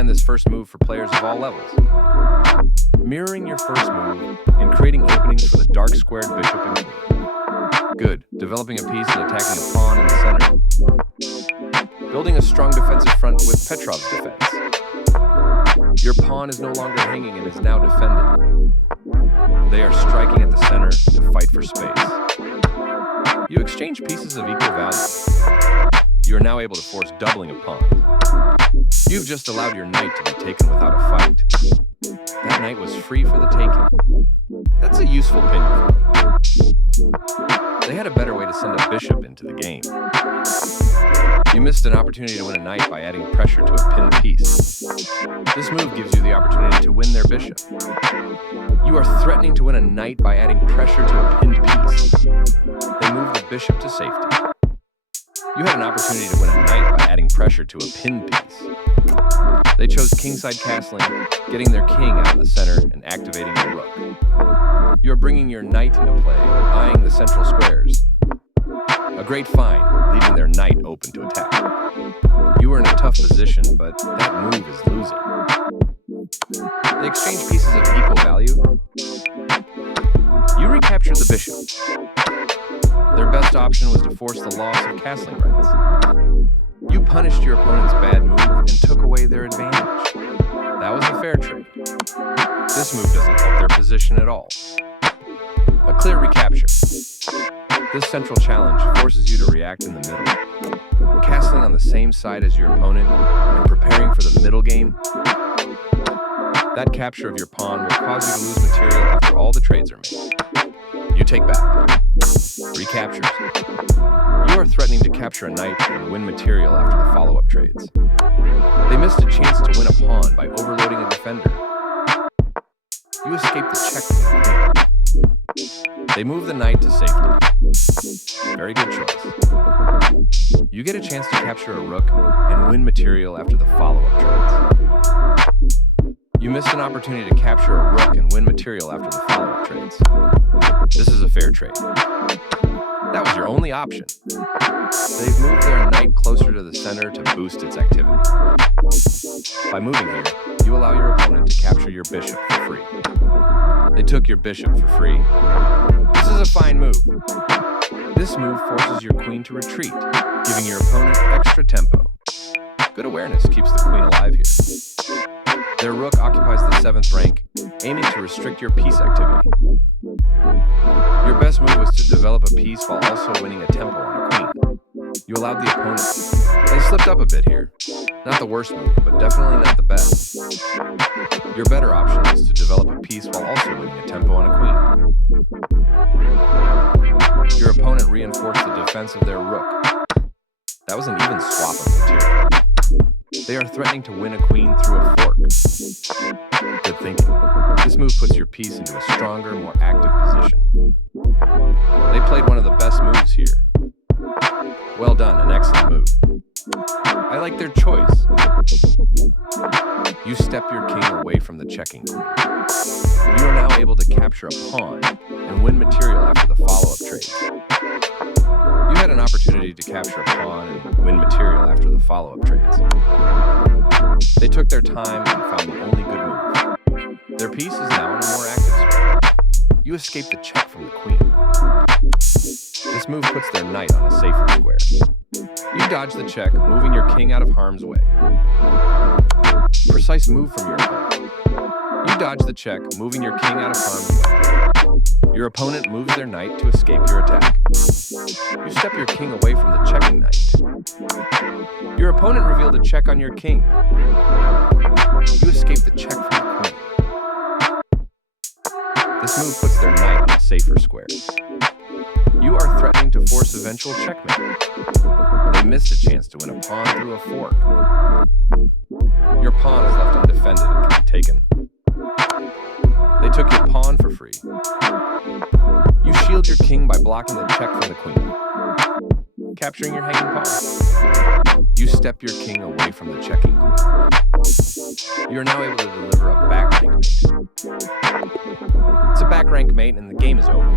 recommend this first move for players of all levels. Mirroring your first move and creating openings for the dark squared bishop and queen. Good. Developing a piece and attacking a pawn in the center. Building a strong defensive front with Petrov's defense. Your pawn is no longer hanging and is now defended. They are striking at the center to fight for space. You exchange pieces of equal value. You are now able to force doubling of pawns. You've just allowed your knight to be taken without a fight. That knight was free for the taking. That's a useful pin. They had a better way to send a bishop into the game. You missed an opportunity to win a knight by adding pressure to a pinned piece. This move gives you the opportunity to win their bishop. You are threatening to win a knight by adding pressure to a pinned piece. They move the bishop to safety. You had an opportunity to win a knight by adding pressure to a pinned piece. They chose kingside castling, getting their king out of the center and activating the rook. You are bringing your knight into play, eyeing the central squares. A great find, leaving their knight open to attack. You were in a tough position, but that move is losing. They exchange pieces of equal value. You recaptured the bishop. Their best option was to force the loss of castling rights. You punished your opponent's bad move and took away their advantage. That was a fair trade. This move doesn't help their position at all. A clear recapture. This central challenge forces you to react in the middle. Castling on the same side as your opponent and preparing for the middle game. That capture of your pawn will cause you to lose material after all the trades are made. You take back. Recaptures. You are threatening to capture a knight and win material after the follow-up trades. They missed a chance to win a pawn by overloading a defender. You escape the check from the queen. They move the knight to safety. Very good choice. You get a chance to capture a rook and win material after the follow-up trades. You missed an opportunity to capture a rook and win material after the follow-up trades. This is a fair trade. That was your only option. They've moved their knight closer to the center to boost its activity. By moving here, you allow your opponent to capture your bishop for free. They took your bishop for free. This is a fine move. This move forces your queen to retreat, giving your opponent extra tempo. Good awareness keeps the queen alive here. Their rook occupies the 7th rank, aiming to restrict your piece activity. Your best move was to develop a piece while also winning a tempo on a queen. You allowed the opponent. They slipped up a bit here. Not the worst move, but definitely not the best. Your better option is to develop a piece while also winning a tempo on a queen. Your opponent reinforced the defense of their rook. That was an even swap of material. They are threatening to win a queen through a fork. Good thinking. This move puts your piece into a stronger, more active position. They played one of the best moves here. Well done, an excellent move. I like their choice. You step your king away from the checking queen. You are now able to capture a pawn and win material after the follow-up trade. You had an opportunity to capture a pawn and win material after the follow-up trades. They took their time and found the only good move. Their piece is now in a more active square. You escape the check from the queen. This move puts their knight on a safer square. You dodge the check, moving your king out of harm's way. Precise move from your opponent. You dodge the check, moving your king out of harm's way. Your opponent moves their knight to escape your attack. You step your king away from the checking knight. Your opponent revealed a check on your king. You escape the check from the queen. This move puts their knight on a safer square. You are threatening to force eventual checkmate. They missed a chance to win a pawn through a fork. Your pawn is left undefended and can be taken. They took your pawn for free. You shield your king by blocking the check from the queen, capturing your hanging pawn. You step your king away from the checking queen. You are now able to deliver a back rank mate. It's a back rank mate and the game is over.